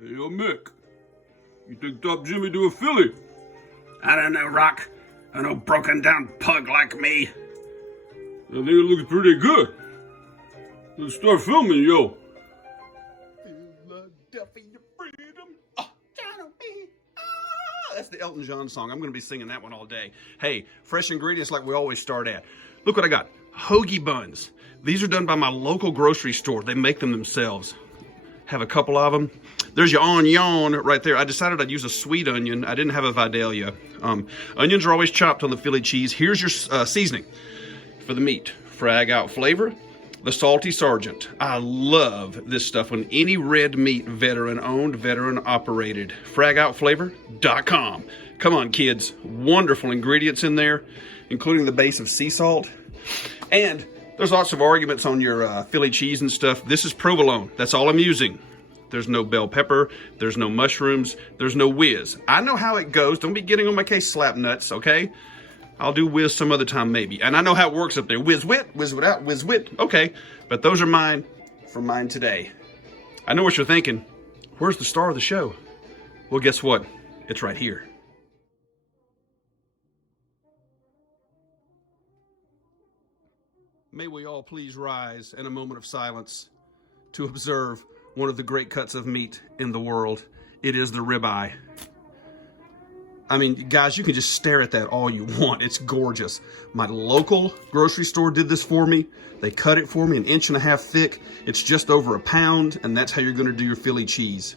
Hey, yo, Mick, you think Top Jimmy do a Philly? I don't know, Rock. I know broken down pug like me. I think it looks pretty good. Let's start filming, yo. Philadelphia freedom. Oh, gonna be. Ah. That's the Elton John song. I'm going to be singing that one all day. Hey, fresh ingredients like we always start at. Look what I got. Hoagie buns. These are done by my local grocery store. They make them themselves. Have a couple of them. There's your onion right there. I decided I'd use a sweet onion. I didn't have a Vidalia. Onions are always chopped on the Philly cheese. Here's your seasoning for the meat. Frag out flavor. The Salty Sergeant. I love this stuff on any red meat, veteran owned, veteran operated. FragOutFlavor.com. Come on, kids. Wonderful ingredients in there, including the base of sea salt. And there's lots of arguments on your Philly cheese and stuff. This is provolone. That's all I'm using. There's no bell pepper. There's no mushrooms. There's no whiz. I know how it goes. Don't be getting on my case, slap nuts, okay? I'll do whiz some other time maybe. And I know how it works up there. Whiz wit, whiz without, whiz wit. Okay, but those are mine for mine today. I know what you're thinking. Where's the star of the show? Well, guess what? It's right here. May we all please rise in a moment of silence to observe one of the great cuts of meat in the world. It is the ribeye. I mean, guys, you can just stare at that all you want. It's gorgeous. My local grocery store did this for me. They cut it for me 1.5 inches thick. It's just over a pound, and that's how you're gonna do your Philly cheese.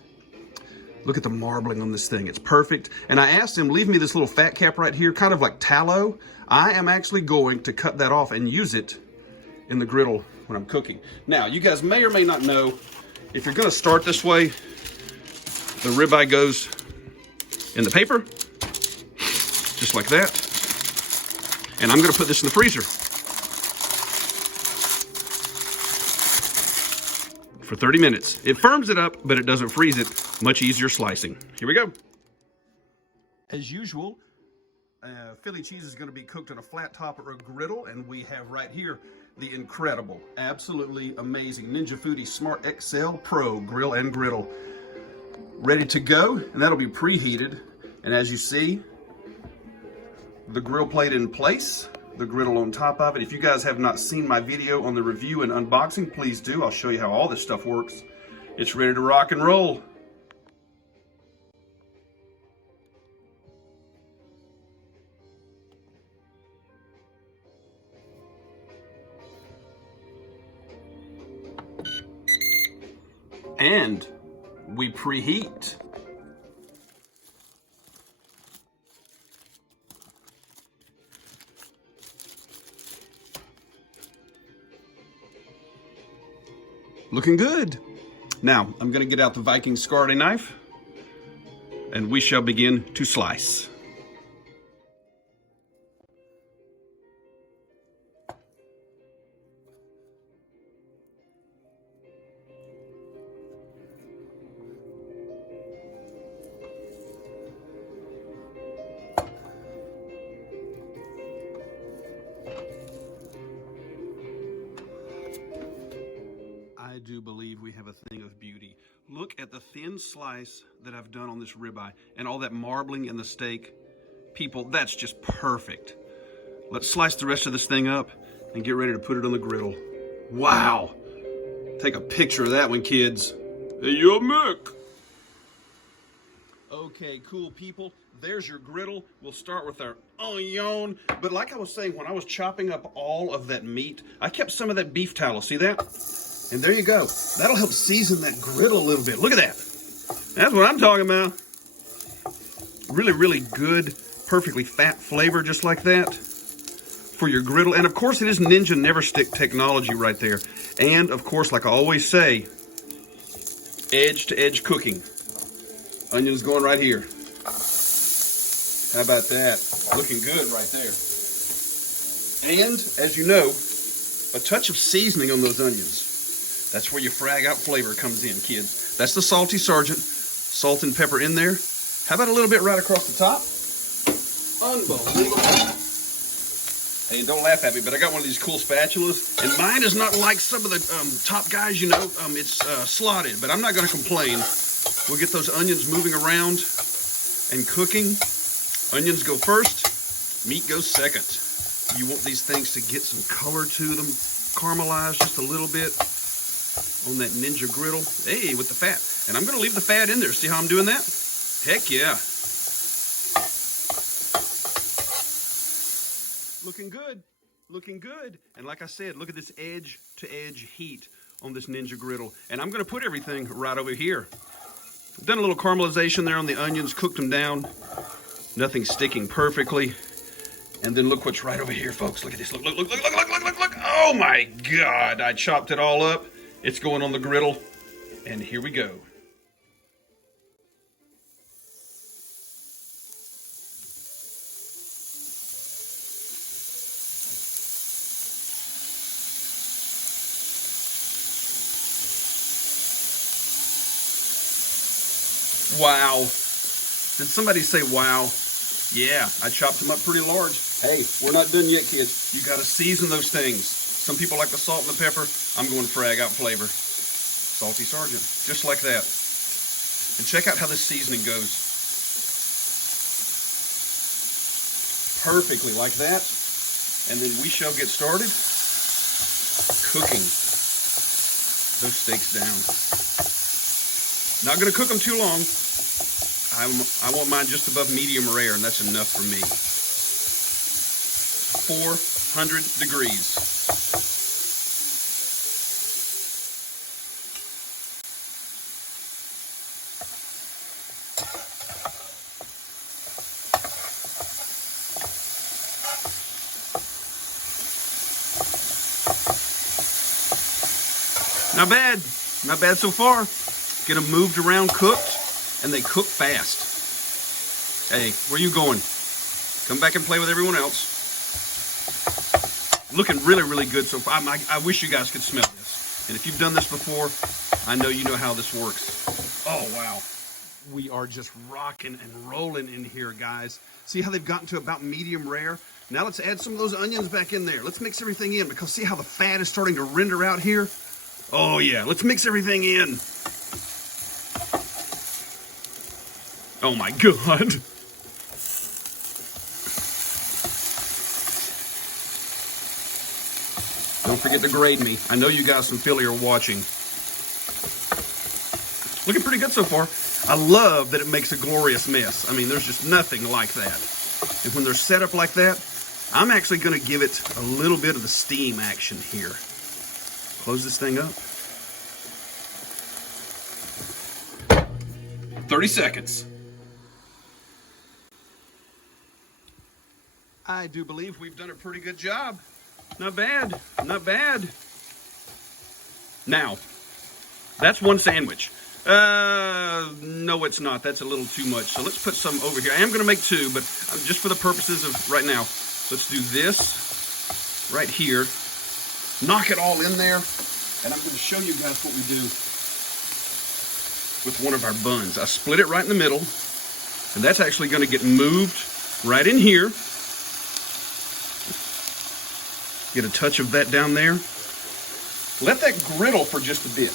Look at the marbling on this thing. It's perfect. And I asked him, leave me this little fat cap right here, kind of like tallow. I am actually going to cut that off and use it in the griddle when I'm cooking. Now, you guys may or may not know, if you're gonna start this way, the ribeye goes in the paper, just like that. And I'm gonna put this in the freezer for 30 minutes. It firms it up, but it doesn't freeze it. Much easier slicing. Here we go. As usual, Philly cheese is gonna be cooked on a flat top or a griddle, and we have right here the incredible, absolutely amazing Ninja Foodie Smart XL Pro Grill and Griddle. Ready to go, and that'll be preheated. And as you see, the grill plate in place, the griddle on top of it. If you guys have not seen my video on the review and unboxing, please do. I'll show you how all this stuff works. It's ready to rock and roll. And we preheat. Looking good. Now, I'm gonna get out the Viking Scardy knife and we shall begin to slice. I do believe we have a thing of beauty. Look at the thin slice that I've done on this ribeye and all that marbling in the steak. People, that's just perfect. Let's slice the rest of this thing up and get ready to put it on the griddle. Wow. Take a picture of that one, kids. Hey, yo, Mick. Okay, cool people. There's your griddle. We'll start with our onion. But like I was saying, when I was chopping up all of that meat, I kept some of that beef tallow. See that? And there you go. That'll help season that griddle a little bit. Look at that. That's what I'm talking about. Really, really good, perfectly fat flavor just like that for your griddle. And of course, it is Ninja Never Stick technology right there. And of course, like I always say, edge to edge cooking. Onions going right here. How about that? Looking good right there. And as you know, a touch of seasoning on those onions. That's where your frag out flavor comes in, kids. That's the Salty Sergeant. Salt and pepper in there. How about a little bit right across the top? Unbelievable. Hey, don't laugh at me, but I got one of these cool spatulas, and mine is not like some of the top guys, you know. It's slotted, but I'm not going to complain. We'll get those onions moving around and cooking. Onions go first, meat goes second. You want these things to get some color to them, caramelize just a little bit on that Ninja griddle. Hey, with the fat. And I'm gonna leave the fat in there. See how I'm doing that? Heck yeah. Looking good, looking good. And like I said, look at this edge to edge heat on this Ninja griddle. And I'm gonna put everything right over here. I've done a little caramelization there on the onions, cooked them down. Nothing sticking perfectly. And then look what's right over here, folks. Look at this. Look, look, look, look, look, look, look, look, look. Oh my God, I chopped it all up. It's going on the griddle. And here we go. Wow. Did somebody say wow? Yeah, I chopped them up pretty large. Hey, we're not done yet, kids. You gotta season those things. Some people like the salt and the pepper. I'm going Frag out flavor. Salty Sergeant, just like that. And check out how this seasoning goes. Perfectly like that. And then we shall get started cooking those steaks down. Not gonna cook them too long. I want mine just above medium rare, and that's enough for me. 400 degrees. Not bad. Not bad so far. Get them moved around, cooked. And they cook fast. Hey, where you going? Come back and play with everyone else. Looking really, really good so far. I wish you guys could smell this. And if you've done this before, I know you know how this works. Oh, wow. We are just rocking and rolling in here, guys. See how they've gotten to about medium rare? Now let's add some of those onions back in there. Let's mix everything in because see how the fat is starting to render out here? Oh, yeah. Let's mix everything in. Oh my God. Don't forget to grade me. I know you guys from Philly are watching. Looking pretty good so far. I love that it makes a glorious mess. I mean, there's just nothing like that. And when they're set up like that, I'm actually gonna give it a little bit of the steam action here. Close this thing up. 30 seconds. I do believe we've done a pretty good job. Not bad, not bad. Now, that's one sandwich. No, it's not. That's a little too much. So let's put some over here. I am going to make two, but just for the purposes of right now, let's do this right here. Knock it all in there. And I'm going to show you guys what we do with one of our buns. I split it right in the middle, and that's actually going to get moved right in here. Get a touch of that down there. Let that griddle for just a bit.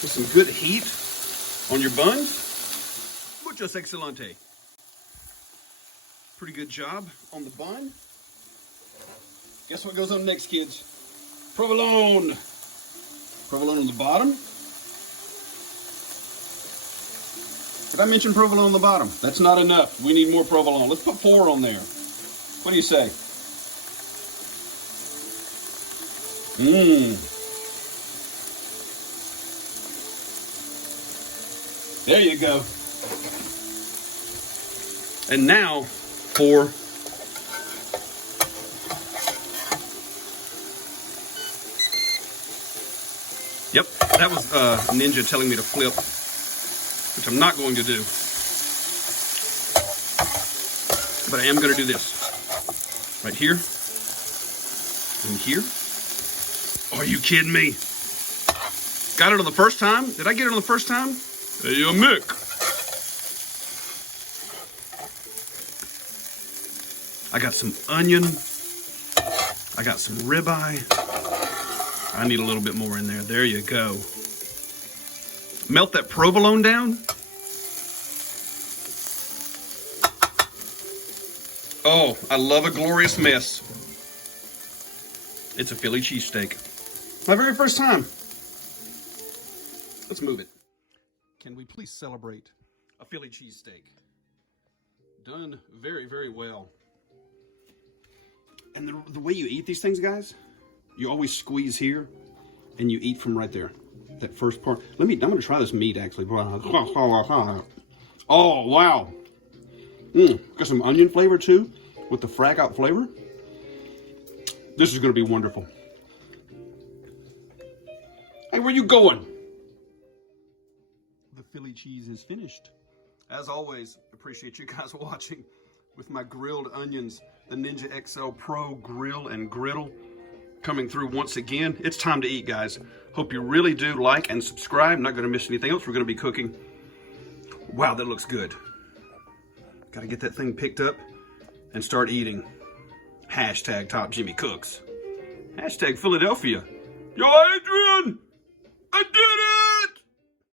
Put some good heat on your buns. Muchos excelente. Pretty good job on the bun. Guess what goes on next, kids? Provolone. Provolone on the bottom. Did I mention provolone on the bottom? That's not enough. We need more provolone. Let's put 4 on there. What do you say? There you go. And now for yep, that was Ninja telling me to flip, which I'm not going to do. But I am going to do this. Right here. And here. Are you kidding me? Got it on the first time? Did I get it on the first time? Hey, yo, Mick. I got some onion. I got some ribeye. I need a little bit more in there. There you go. Melt that provolone down. Oh, I love a glorious mess. It's a Philly cheesesteak. My very first time. Let's move it. Can we please celebrate a Philly cheesesteak? Done very, very well. And the way you eat these things, guys, you always squeeze here and you eat from right there. That first part. I'm gonna try this meat actually. Oh, wow. Got some onion flavor too, with the Frag out flavor. This is gonna be wonderful. Hey, where you going? The Philly cheese is finished. As always, appreciate you guys watching with my grilled onions, the Ninja XL Pro Grill and Griddle coming through once again. It's time to eat, guys. Hope you really do like and subscribe. Not gonna miss anything else we're gonna be cooking. Wow, that looks good. Gotta get that thing picked up and start eating. Hashtag Top Jimmy Cooks. Hashtag Philadelphia. Yo, Adrian! I did it!